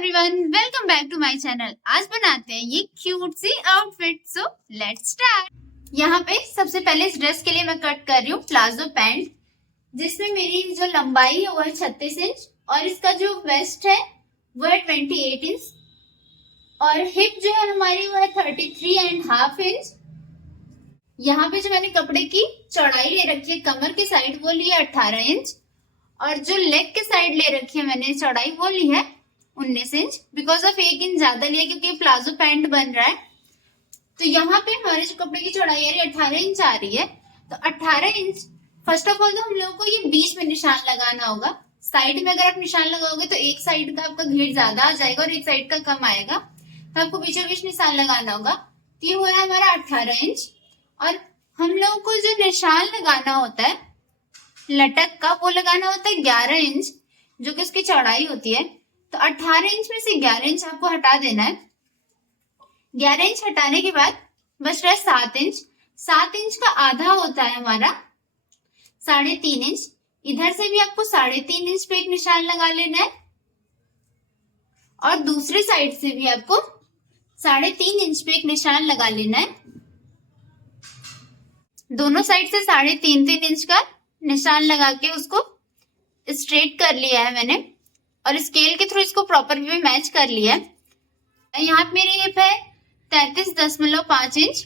Everyone, welcome back to my channel. आज बनाते हैं ये क्यूट सी आउटफिट, सो लेट्स स्टार्ट। यहाँ पे सबसे पहले इस ड्रेस के लिए मैं कट कर रही हूँ प्लाजो पैंट, जिसमें मेरी जो लंबाई है वो है 36 इंच और इसका जो वेस्ट है वो है 28 इंच और हिप जो है हमारी वो है 33.5 इंच। यहाँ पे जो मैंने कपड़े की चौड़ाई ले रखी है कमर की साइड वो ली है 18 इंच और जो लेग के साइड ले रखी है मैंने चौड़ाई वो ली है 19 इंच। बिकॉज ऑफ 1 इंच ज्यादा लिया क्योंकि प्लाजो पैंट बन रहा है। तो यहाँ पे हमारे जो कपड़े की चौड़ाई आ रही है 18 इंच आ रही है। तो 18 इंच फर्स्ट ऑफ ऑल तो हम लोगों को ये बीच में निशान लगाना होगा। साइड में अगर आप निशान लगाओगे तो एक साइड का आपका घेर ज्यादा आ जाएगा और एक साइड का कम आएगा, तो आपको बीचों बीच निशान लगाना होगा। तो ये हो रहा है हमारा 18 इंच और हम लोगों को जो निशान लगाना होता है लटक का वो लगाना होता है 11 इंच, जो कि उसकी चौड़ाई होती है। तो 18 इंच में से 11 इंच आपको हटा देना है। 11 इंच हटाने के बाद बच रहा है 7 इंच। 7 इंच का आधा होता है हमारा 3.5 इंच। इधर से भी आपको 3.5 इंच पे एक निशान लगा लेना है और दूसरी साइड से भी आपको 3.5 इंच पे एक निशान लगा लेना है। दोनों साइड से 3.5 इंच का निशान लगा के उसको स्ट्रेट कर लिया है मैंने और स्केल के थ्रू इसको प्रॉपर वे में मैच कर लिया है। यहाँ पे मेरी हिप है 33.5 इंच,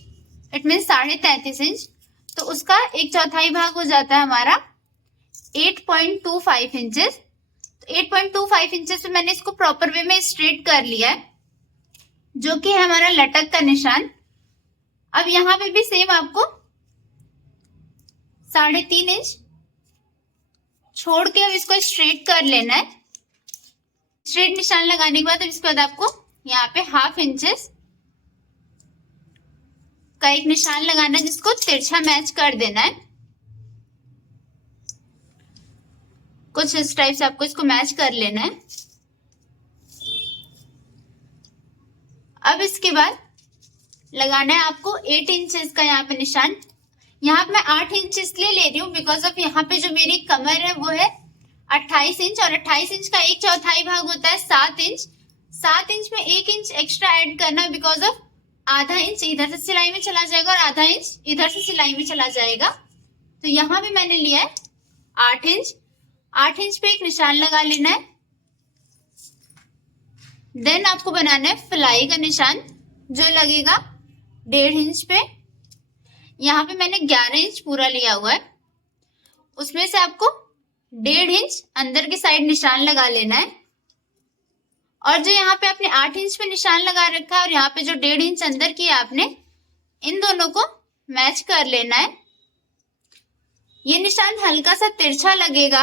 इट मीन 33.5 इंच। तो उसका 1/4 भाग हो जाता है हमारा 8.25 इंचेस। तो 8.25 इंचेस में मैंने इसको प्रॉपर वे में स्ट्रेट कर लिया है, जो कि है हमारा लटक का निशान। अब यहाँ पे भी सेम आपको 3.5 इंच छोड़ के अब इसको स्ट्रेट कर लेना है। स्ट्रेट निशान लगाने के बाद अब इसके बाद आपको यहाँ पे 1/2 इंचेस का एक निशान लगाना है, जिसको तिरछा मैच कर देना है। कुछ इस टाइप से आपको इसको मैच कर लेना है। अब इसके बाद लगाना है आपको 8 इंचेस का यहाँ पे निशान। यहाँ पे मैं 8 इंच इसलिए ले रही हूँ बिकॉज ऑफ यहाँ पे जो मेरी कमर है वो है 28 इंच और 28 इंच का 1/4 भाग होता है 7 इंच। 7 इंच में 1 इंच एक्स्ट्रा ऐड करना बिकॉज ऑफ आधा इंच इधर से सिलाई में चला जाएगा और आधा इंच इधर से सिलाई में चला जाएगा। तो यहाँ पे मैंने लिया है 8 इंच। 8 इंच पे एक निशान लगा लेना है। देन आपको बनाना है फ्लाई का निशान, जो लगेगा 1.5 इंच पे। यहाँ पे मैंने 11 इंच पूरा लिया हुआ है, उसमें से आपको 1.5 इंच अंदर की साइड निशान लगा लेना है और जो यहाँ पे आपने 8 इंच पे निशान लगा रखा है और यहाँ पे जो 1.5 इंच अंदर किया आपने, इन दोनों को मैच कर लेना है। ये निशान हल्का सा तिरछा लगेगा।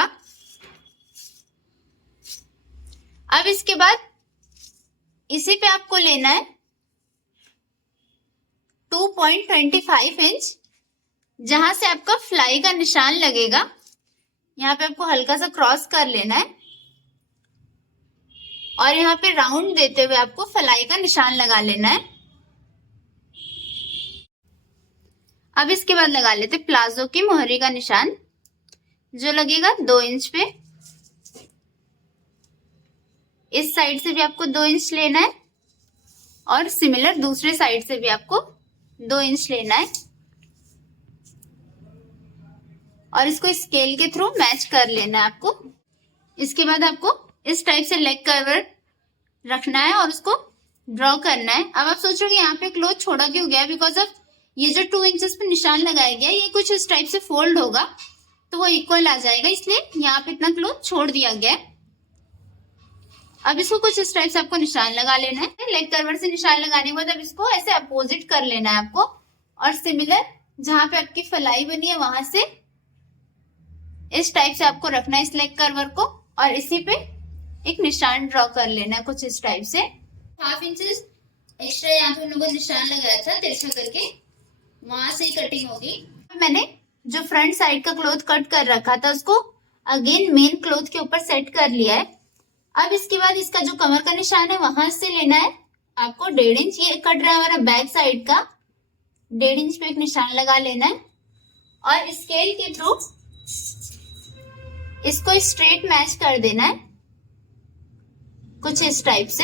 अब इसके बाद इसी पे आपको लेना है 2.25 इंच, जहां से आपका फ्लाई का निशान लगेगा। यहाँ पे आपको हल्का सा क्रॉस कर लेना है और यहाँ पे राउंड देते हुए आपको फ्लाई का निशान लगा लेना है। अब इसके बाद लगा लेते प्लाजो की मोहरी का निशान, जो लगेगा 2 इंच पे। इस साइड से भी आपको 2 इंच लेना है और सिमिलर दूसरे साइड से भी आपको 2 इंच लेना है और इसको स्केल के थ्रू मैच कर लेना है आपको। इसके बाद आपको इस टाइप से लेग कवर रखना है और उसको ड्रॉ करना है। अब आप सोच रहे हो यहाँ पे क्लोथ छोड़ा क्यों गया, बिकॉज ऑफ ये जो 2 इंचेस पे निशान लगाया गया ये कुछ इस टाइप से फोल्ड होगा तो वो इक्वल आ जाएगा, इसलिए यहाँ पे इतना क्लोथ छोड़ दिया गया है। अब इसको कुछ इस टाइप से आपको निशान लगा लेना है। लेग कवर से निशान लगाने के बाद अब इसको ऐसे अपोजिट कर लेना है आपको और सिमिलर जहां पे आपकी फलाई बनी है वहां से इस टाइप से आपको रखना है इस लेग कवर को और इसी पे एक निशान ड्रॉ कर लेना है कुछ इस टाइप से। 1/2 इंचेस एक्स्ट्रा यहाँ पे हम लोगों ने निशान लगाया था तिरछा करके, वहां से ही कटिंग होगी। मैंने जो फ्रंट साइड का क्लोथ कट कर रखा था उसको अगेन मेन क्लोथ के ऊपर सेट कर लिया है। अब इसके बाद इसका जो कमर का निशान है वहां से लेना है आपको 1.5 इंच। ये कट रहा है हमारा बैक साइड का, 1.5 इंच पे एक निशान लगा लेना है और स्केल के थ्रू इसको स्ट्रेट मैच कर देना है। कुछ इस टाइप से।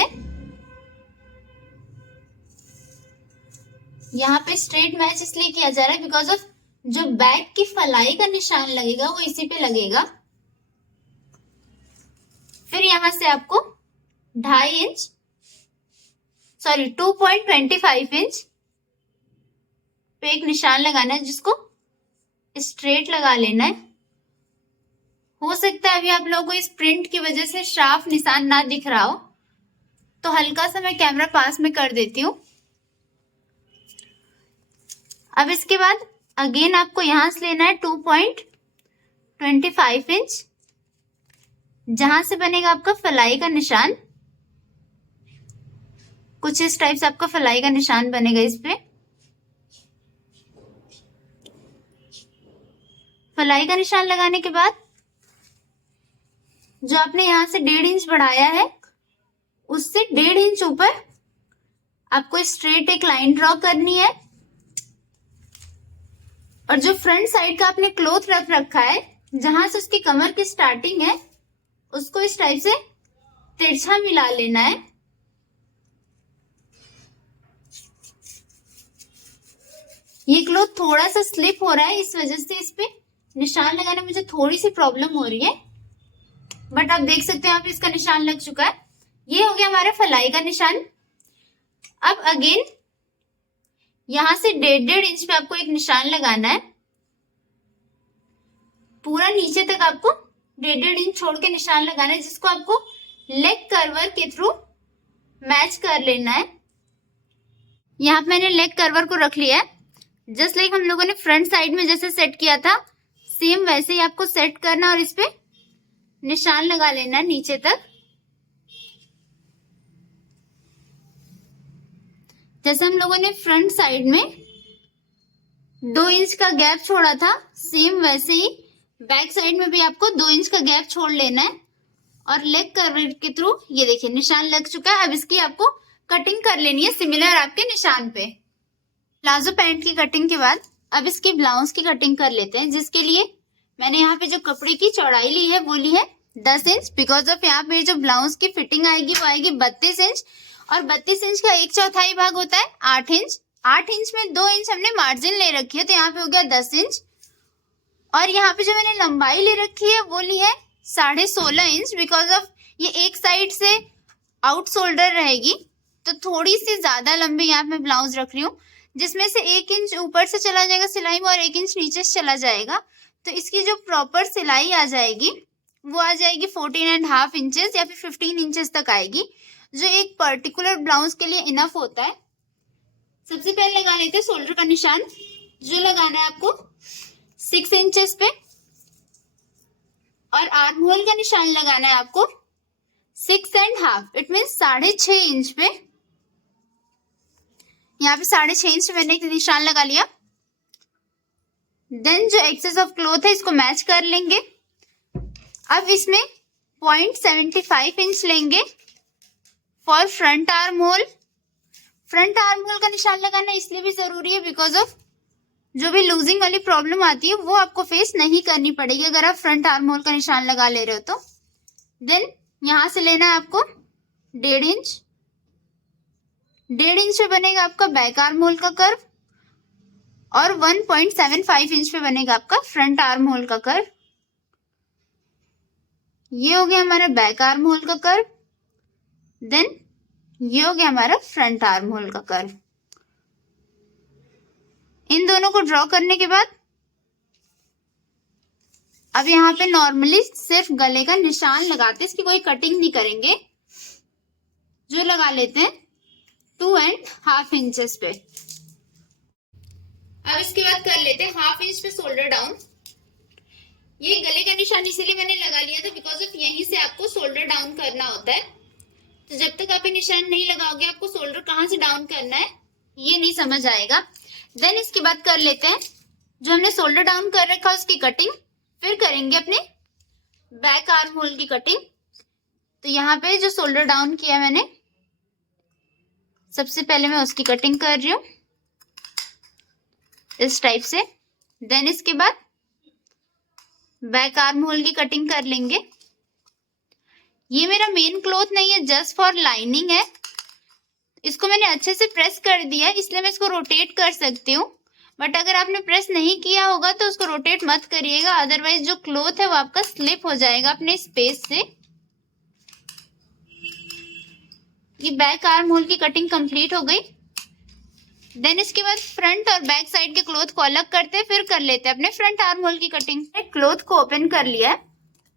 यहाँ पे स्ट्रेट मैच इसलिए किया जा रहा है बिकॉज ऑफ जो बैक की फलाई का निशान लगेगा वो इसी पे लगेगा। फिर यहां से आपको 2.5 इंच 2.25 इंच पे एक निशान लगाना है जिसको स्ट्रेट लगा लेना है। हो सकता है अभी आप लोगों को इस प्रिंट की वजह से साफ निशान ना दिख रहा हो, तो हल्का सा मैं कैमरा पास में कर देती हूँ। अब इसके बाद अगेन आपको यहां से लेना है 2.25 इंच, जहां से बनेगा आपका फलाई का निशान। कुछ इस टाइप से आपका फलाई का निशान बनेगा इस पे। फलाई का निशान लगाने के बाद जो आपने यहां से 1.5 इंच बढ़ाया है उससे 1.5 इंच ऊपर आपको स्ट्रेट एक लाइन ड्रॉ करनी है। और जो फ्रंट साइड का आपने क्लॉथ रख रखा है, जहां से उसकी कमर की स्टार्टिंग है, उसको इस टाइप से तिरछा मिला लेना है। ये क्लॉथ थोड़ा सा स्लिप हो रहा है, इस वजह से इस पे निशान लगाने में मुझे थोड़ी सी प्रॉब्लम हो रही है, बट आप देख सकते हैं यहाँ पे इसका निशान लग चुका है। ये हो गया हमारा फलाई का निशान। अब अगेन यहां से 1.5 इंच पे आपको एक निशान लगाना है। पूरा नीचे तक आपको 1.5 इंच छोड़ के निशान लगाना है, जिसको आपको लेग कर्वर के थ्रू मैच कर लेना है। यहाँ पे मैंने लेग कर्वर को रख लिया है। जस्ट लाइक हम लोगों ने फ्रंट साइड में जैसे सेट किया था, सेम वैसे ही आपको सेट करना और इस पे निशान लगा लेना है नीचे तक। जैसे हम लोगों ने फ्रंट साइड में 2 इंच का गैप छोड़ा था, सेम वैसे ही बैक साइड में भी आपको 2 इंच का गैप छोड़ लेना है। और लेग कर्व के थ्रू ये देखिए निशान लग चुका है। अब इसकी आपको कटिंग कर लेनी है सिमिलर आपके निशान पे। प्लाजो पैंट की कटिंग के बाद अब इसकी ब्लाउज की कटिंग कर लेते हैं, जिसके लिए मैंने यहाँ पे जो कपड़े की चौड़ाई ली है वो ली है 10 इंच। बिकॉज ऑफ यहाँ पे जो ब्लाउज की फिटिंग आएगी वो आएगी 32 इंच, और 32 इंच का 1/4 भाग होता है 8 इंच। 8 इंच में 2 इंच हमने मार्जिन ले रखी है, तो यहाँ पे हो गया 10 इंच। और यहाँ पे जो मैंने लंबाई ले रखी है वो ली है 16.5 इंच। बिकॉज ऑफ ये एक साइड से आउट शोल्डर रहेगी, तो थोड़ी सी ज्यादा लंबी यहाँ पे ब्लाउज रख रही हूँ, जिसमें से 1 इंच ऊपर से चला जाएगा सिलाई में और 1 इंच नीचे से चला जाएगा। तो इसकी जो प्रॉपर सिलाई आ जाएगी वो आ जाएगी 14.5 इंचेस या फिर 15 इंचेस तक आएगी, जो एक पर्टिकुलर ब्लाउज के लिए इनफ होता है। सबसे पहले लगा लेते हैं शोल्डर का निशान, जो लगाना है आपको 6 इंचेस पे। और आर्म होल का निशान लगाना है आपको 6.5, इट मीन 6.5 इंच पे। यहाँ पे 6.5 इंच मैंने एक निशान लगा लिया। देन जो एक्सेस ऑफ क्लॉथ है इसको मैच कर लेंगे। अब इसमें 0.75 इंच लेंगे for front arm hole. Front arm hole का निशान लगाना इसलिए भी जरूरी है बिकॉज ऑफ जो भी लूजिंग वाली प्रॉब्लम आती है वो आपको फेस नहीं करनी पड़ेगी अगर आप फ्रंट आर्म होल का निशान लगा ले रहे हो तो। देन यहां से लेना है आपको 1.5 इंच। 1.5 इंच पे बनेगा आपका बैक आर्म होल का कर्व, और 1.75 इंच पे बनेगा आपका फ्रंट आर्म होल का कर्व। ये हो गया हमारा बैक आर्म होल का कर्व। देन ये हो गया हमारा फ्रंट आर्म होल का कर्व। इन दोनों को ड्रॉ करने के बाद अब यहाँ पे नॉर्मली सिर्फ गले का निशान लगाते हैं, इसकी कोई कटिंग नहीं करेंगे। जो लगा लेते हैं 2.5 इंचेस पे। अब इसके बाद कर लेते हैं 1/2 इंच पे शोल्डर डाउन। ये गले का निशान इसीलिए मैंने लगा लिया था बिकॉज ऑफ यहीं से आपको शोल्डर डाउन करना होता है। तो जब तक आप ये निशान नहीं लगाओगे आपको शोल्डर कहाँ से डाउन करना है ये नहीं समझ आएगा। देन इसके बाद कर लेते हैं जो हमने शोल्डर डाउन कर रखा है उसकी कटिंग, फिर करेंगे अपने बैक आर्म होल की कटिंग। तो यहाँ पे जो शोल्डर डाउन किया मैंने, सबसे पहले मैं उसकी कटिंग कर रही हूँ इस टाइप से। देन इसके बाद बैक आर्म होल की कटिंग कर लेंगे। ये मेरा मेन क्लॉथ नहीं है, जस्ट फॉर लाइनिंग है। इसको मैंने अच्छे से प्रेस कर दिया, इसलिए मैं इसको रोटेट कर सकती हूँ। बट अगर आपने प्रेस नहीं किया होगा तो उसको रोटेट मत करिएगा, अदरवाइज जो क्लॉथ है वो आपका स्लिप हो जाएगा अपने स्पेस से। ये बैक आर्म होल की कटिंग कंप्लीट हो गई। देन इसके बाद फ्रंट और बैक साइड के क्लॉथ को अलग करते हैं, फिर कर लेते हैं अपने फ्रंट आर्म होल की कटिंग। क्लॉथ को ओपन कर लिया है।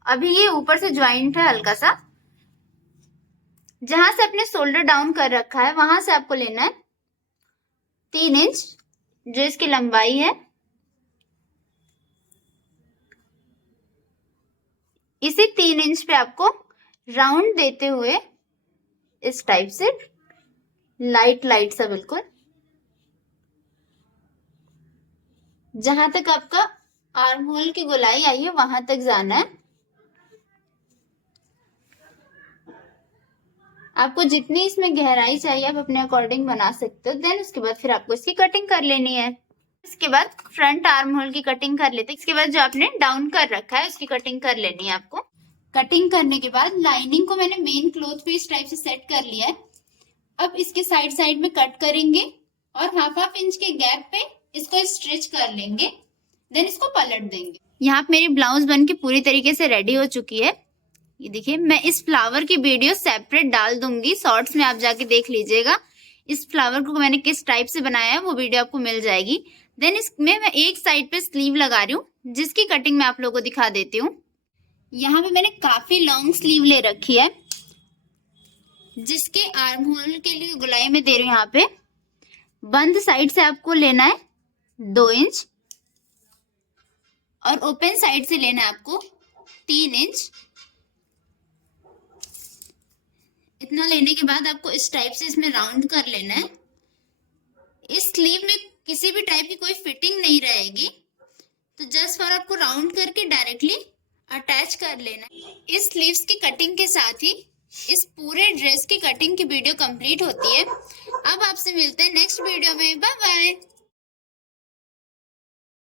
अभी ये ऊपर से ज्वाइंट है हल्का सा, जहां से अपने शोल्डर डाउन कर रखा है वहां से आपको लेना है 3 इंच जो इसकी लंबाई है। इसी 3 इंच पे आपको राउंड देते हुए इस टाइप से लाइट लाइट सा बिल्कुल, जहां तक आपका आर्म होल की गोलाई आई है वहां तक जाना है। आपको जितनी इसमें गहराई चाहिए आप अपने अकॉर्डिंग बना सकते हो। देन उसके बाद फिर आपको इसकी कटिंग कर लेनी है। इसके बाद फ्रंट आर्म होल की कटिंग कर लेते हैं। इसके बाद जो आपने डाउन कर रखा है उसकी कटिंग कर लेनी है आपको। कटिंग करने के बाद लाइनिंग को मैंने मेन क्लॉथ पे इस टाइप से सेट कर लिया है। अब इसके साइड साइड में कट करेंगे और हाफ इंच के गैप पे इसको स्ट्रेच कर लेंगे। देन इसको पलट देंगे। यहाँ पे मेरी ब्लाउज बन के पूरी तरीके से रेडी हो चुकी है। ये देखिए, मैं इस फ्लावर की वीडियो सेपरेट डाल दूंगी, शॉर्ट्स में आप जाके देख लीजिएगा। इस फ्लावर को मैंने किस टाइप से बनाया है वो वीडियो आपको मिल जाएगी। देन इसमें मैं एक साइड पे स्लीव लगा रही हूँ, जिसकी कटिंग मैं आप लोगों को दिखा देती हूँ। यहाँ पे मैंने काफी लॉन्ग स्लीव ले रखी है, जिसके आर्म होल के लिए गोलाई में दे रही हूँ। यहाँ पे बंद साइड से आपको लेना है 2 इंच और ओपन साइड से लेना है आपको 3 इंच। इतना लेने के बाद आपको इस टाइप से इसमें राउंड कर लेना है। इस स्लीव में किसी भी टाइप की कोई फिटिंग नहीं रहेगी, तो जस्ट फॉर आपको राउंड करके डायरेक्टली अटैच कर लेना है। इस स्लीव्स की कटिंग के साथ ही इस पूरे ड्रेस की कटिंग की वीडियो कंप्लीट होती है। अब आपसे मिलते हैं नेक्स्ट वीडियो में। Bye bye.